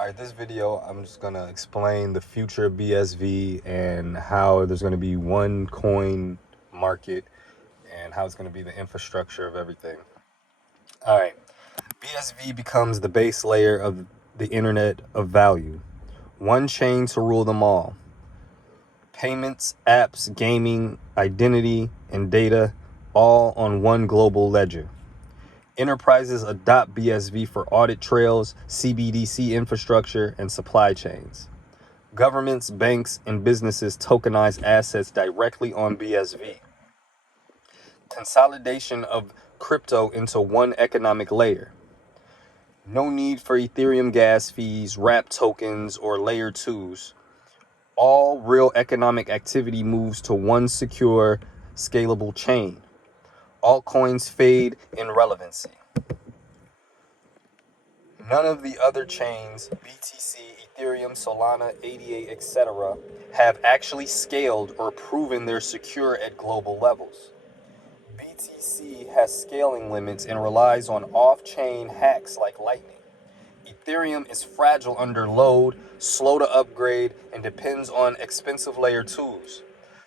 All right, this video, I'm just going to explain the future of BSV and how there's going to be one coin market and how it's going to be the infrastructure of everything. All right, BSV becomes the base layer of the internet of value. One chain to rule them all. Payments, apps, gaming, identity, and data, all on one global ledger. Enterprises adopt BSV for audit trails, CBDC infrastructure, and supply chains. Governments, banks, and businesses tokenize assets directly on BSV. Consolidation of crypto into one economic layer. No need for Ethereum gas fees, wrap tokens, or layer 2s. All real economic activity moves to one secure, scalable chain. Altcoins fade in relevancy. None of the other chains, BTC, Ethereum, Solana, ADA, etc., have actually scaled or proven they're secure at global levels. BTC has scaling limits and relies on off-chain hacks like Lightning. Ethereum is fragile under load, slow to upgrade, and depends on expensive layer 2s.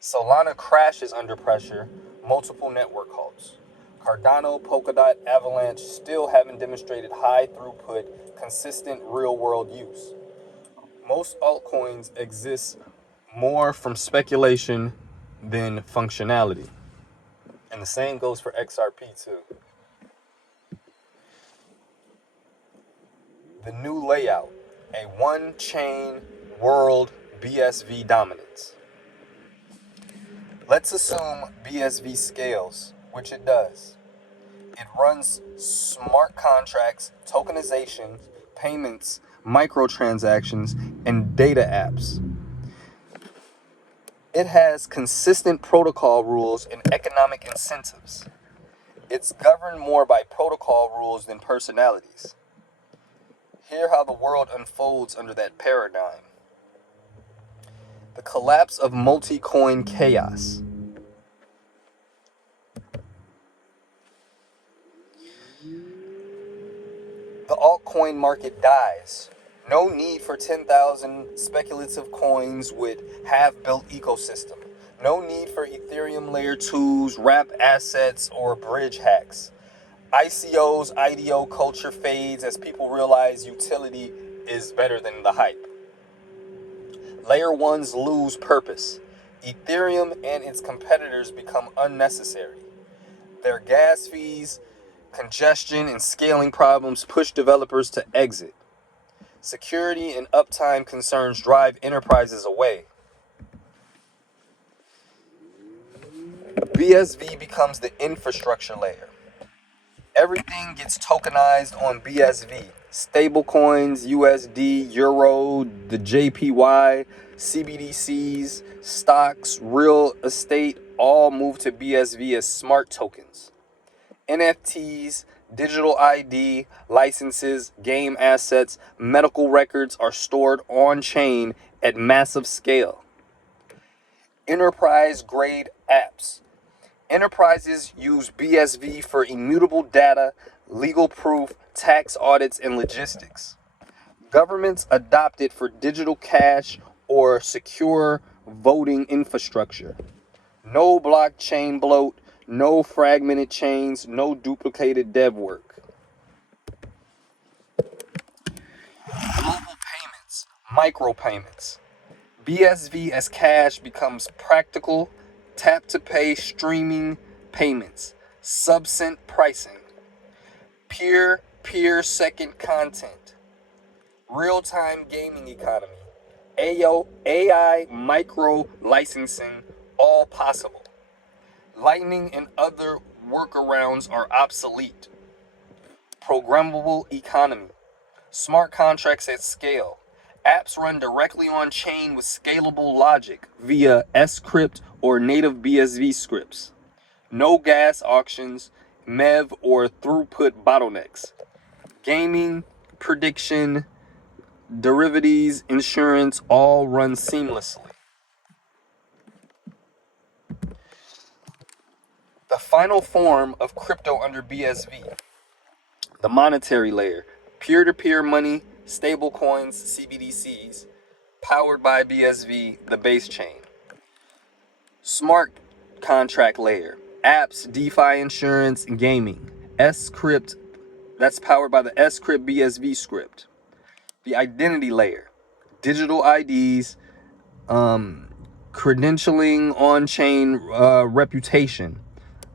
Solana crashes under pressure, multiple network halts. Cardano, Polkadot, Avalanche still haven't demonstrated high throughput, consistent real-world use. Most altcoins exist more from speculation than functionality. And the same goes for XRP too. The new layout, a one-chain world BSV dominance. Let's assume BSV scales, which it does. It runs smart contracts, tokenization, payments, microtransactions, and data apps. It has consistent protocol rules and economic incentives. It's governed more by protocol rules than personalities. Hear how the world unfolds under that paradigm. The collapse of multi-coin chaos. The altcoin market dies. No need for 10,000 speculative coins with half-built ecosystem. No need for Ethereum layer 2s, wrap assets, or bridge hacks. ICOs, IDO culture fades as people realize utility is better than the hype. Layer 1s lose purpose. Ethereum and its competitors become unnecessary. Their gas fees, congestion, and scaling problems push developers to exit. Security and uptime concerns drive enterprises away. BSV becomes the infrastructure layer. Everything gets tokenized on BSV. Stablecoins, USD, Euro, the JPY, CBDCs, stocks, real estate, all move to BSV as smart tokens. NFTs, digital ID, licenses, game assets, medical records are stored on-chain at massive scale. Enterprise-grade apps. Enterprises use BSV for immutable data, legal proof, tax audits, and logistics. Governments adopt it for digital cash or secure voting infrastructure. No blockchain bloat, no fragmented chains, no duplicated dev work. Global payments, micropayments. BSV as cash becomes practical, tap-to-pay streaming payments, sub-cent pricing, peer-to-peer second content, real-time gaming economy, AI micro licensing, all possible. Lightning and other workarounds are obsolete. Programmable economy, smart contracts at scale. Apps run directly on chain with scalable logic via scrypt or native BSV scripts. No gas auctions, MEV or throughput bottlenecks. Gaming, prediction, derivatives, insurance all run seamlessly. The final form of crypto under BSV, the monetary layer, peer-to-peer money, stable coins, CBDCs, powered by BSV, the base chain. Smart contract layer, apps, DeFi insurance, gaming. Scrypt, that's powered by the Scrypt BSV script. The identity layer, digital IDs, credentialing, on-chain reputation.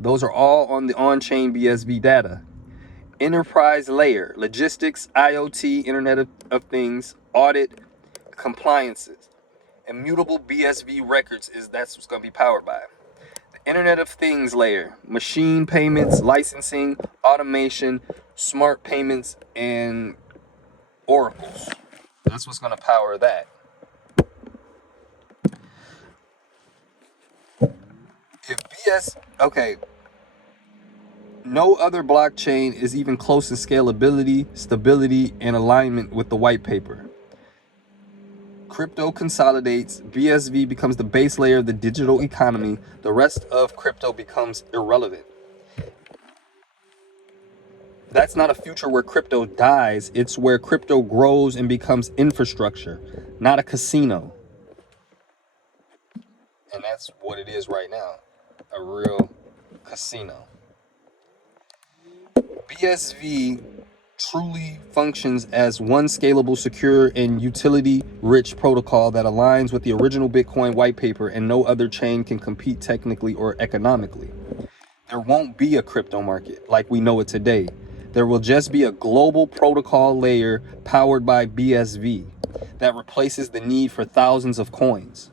Those are all on the on-chain BSV data. Enterprise layer, logistics, IoT, Internet of Things, audit, compliances. Immutable BSV records that's what's going to be powered by. The Internet of Things layer, machine payments, licensing, automation, smart payments, and oracles. That's what's going to power that. Okay, no other blockchain is even close in scalability, stability, and alignment with the white paper. Crypto consolidates, BSV becomes the base layer of the digital economy, the rest of crypto becomes irrelevant. That's not a future where crypto dies, it's where crypto grows and becomes infrastructure, not a casino. And that's what it is right now, a real casino. BSV truly functions as one scalable, secure, and utility-rich protocol that aligns with the original Bitcoin white paper, and no other chain can compete technically or economically. There won't be a crypto market like we know it today. There will just be a global protocol layer powered by BSV that replaces the need for thousands of coins.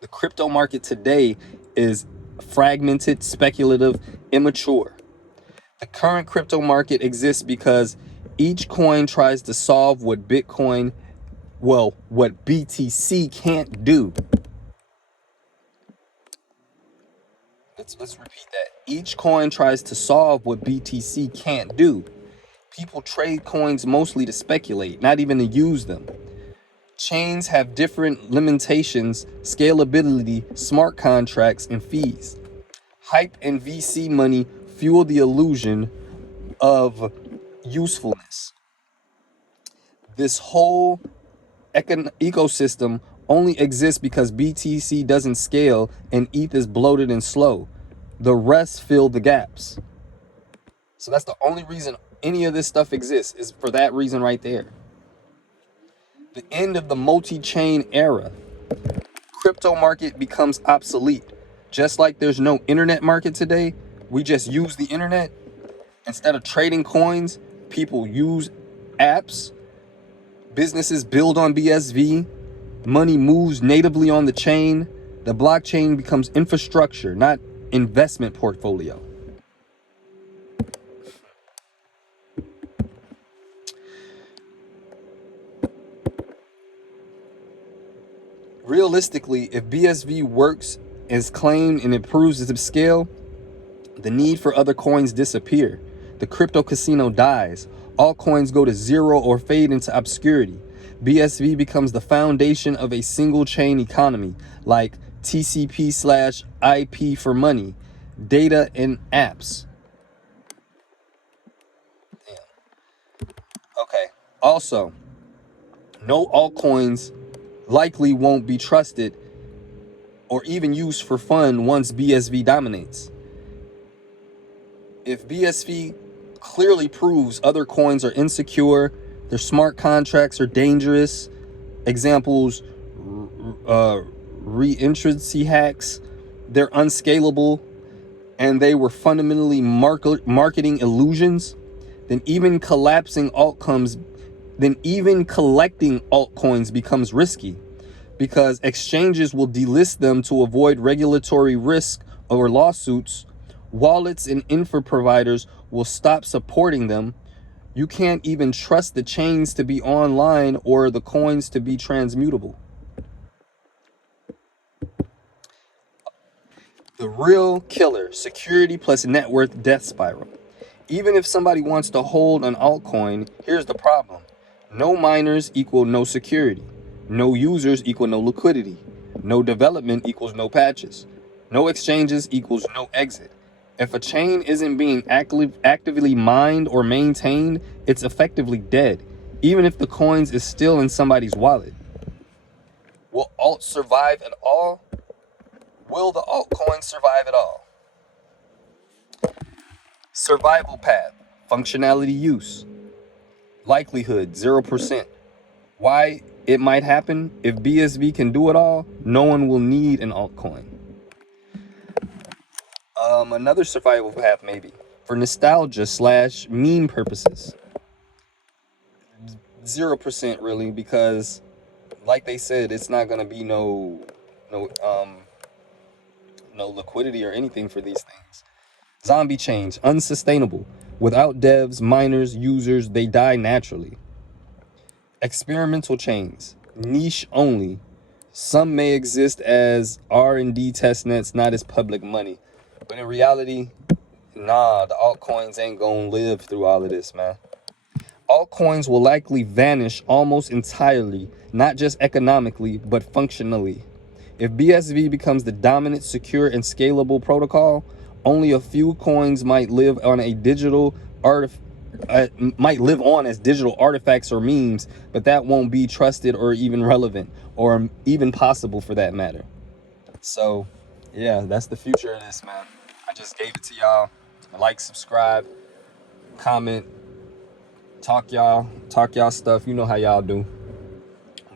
The crypto market today is fragmented, speculative, immature. The current crypto market exists because each coin tries to solve what what BTC can't do. Let's repeat that. Each coin tries to solve what BTC can't do. People trade coins mostly to speculate, not even to use them. Chains have different limitations, scalability, smart contracts, and fees. Hype and VC money fuel the illusion of usefulness. This whole ecosystem only exists because BTC doesn't scale and ETH is bloated and slow. The rest fill the gaps. So that's the only reason any of this stuff exists, is for that reason right there. The end of the multi-chain era. Crypto market becomes obsolete. Just like there's no internet market today, we just use the internet. Instead of trading coins, people use apps. Businesses build on BSV. Money moves natively on the chain. The blockchain becomes infrastructure, not investment portfolio. Realistically, if BSV works as claimed and improves its scale, the need for other coins disappear. The crypto casino dies. All coins go to zero or fade into obscurity. BSV becomes the foundation of a single chain economy, like TCP/IP for money, data, and apps. Damn. Okay. Also, no altcoins likely won't be trusted or even used for fun once BSV dominates. If BSV clearly proves other coins are insecure, their smart contracts are dangerous, examples, reentrancy hacks, they're unscalable, and they were fundamentally marketing illusions, then even collecting altcoins becomes risky, because exchanges will delist them to avoid regulatory risk or lawsuits. Wallets and infra providers will stop supporting them. You can't even trust the chains to be online or the coins to be transmutable. The real killer, security plus net worth death spiral. Even if somebody wants to hold an altcoin, here's the problem. No miners equal no security. No users equal no liquidity. No development equals no patches. No exchanges equals no exit. If a chain isn't being actively mined or maintained, it's effectively dead. Even if the coins is still in somebody's wallet. Will alt survive at all? Will the altcoin survive at all? Survival path, functionality use, likelihood 0%. Why it might happen? If BSV can do it all, no one will need an altcoin. Another survival path maybe for nostalgia / meme purposes. 0% really, because like they said, it's not gonna be no liquidity or anything for these things. Zombie chains, unsustainable. Without devs, miners, users, they die naturally. Experimental chains, niche only. Some may exist as R&D test nets, not as public money. But in reality, nah, the altcoins ain't gonna live through all of this, man. Altcoins will likely vanish almost entirely, not just economically, but functionally. If BSV becomes the dominant, secure, and scalable protocol, only a few coins might live on as digital artifacts or memes, but that won't be trusted or even relevant or even possible for that matter. So, yeah, that's the future of this, man. I just gave it to y'all. Like, subscribe, comment, talk y'all stuff. You know how y'all do.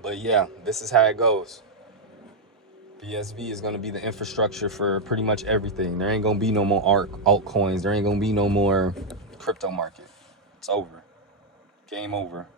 But yeah, this is how it goes. BSV is going to be the infrastructure for pretty much everything. There ain't going to be no more altcoins. There ain't going to be no more crypto market. It's over. Game over.